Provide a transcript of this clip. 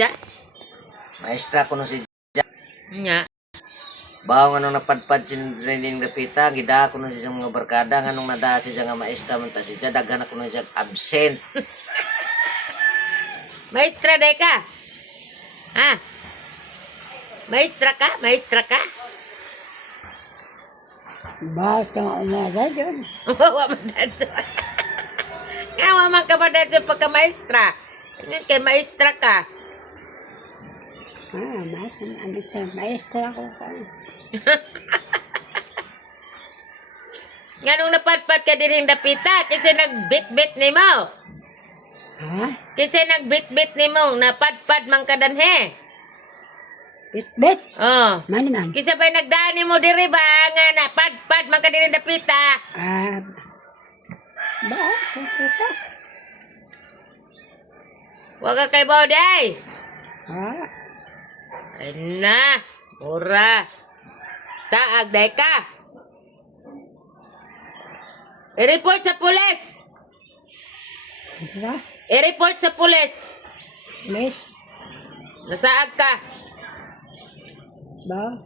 Ja? Maestra ko no si Nya. Bawo nga nung napadpad si Rening Lapita, gida ko no siya mga barkada nga nung nada siya nga maestra man ta siya daghan ako no siya absent. Maestra day ka? Ha? Maestra ka? Maestra ka? Basta nga umaga dyan. Wawa man danso. Nga man ka man danso pagka maestra. Ngayon kay maestra ka. Maestra ko ka. Nga nung napadpad ka din yung dapita, kasi nagbit-bit ni mo. Ha? Kasi nagbit-bit ni mo, napadpad man ka danhe. Bit-bit? Oh. Mani man? Kasi ba'y nagdaan mo diri ba, nga napadpad man ka din yung dapita. Ba? Sasita? Huwag ka kay Bauday. Ha? Ay na, mura. Saag day ka. I-report sa pulis. Sasita? I-report sa pulis. Miss? Nasaag ka. Ba?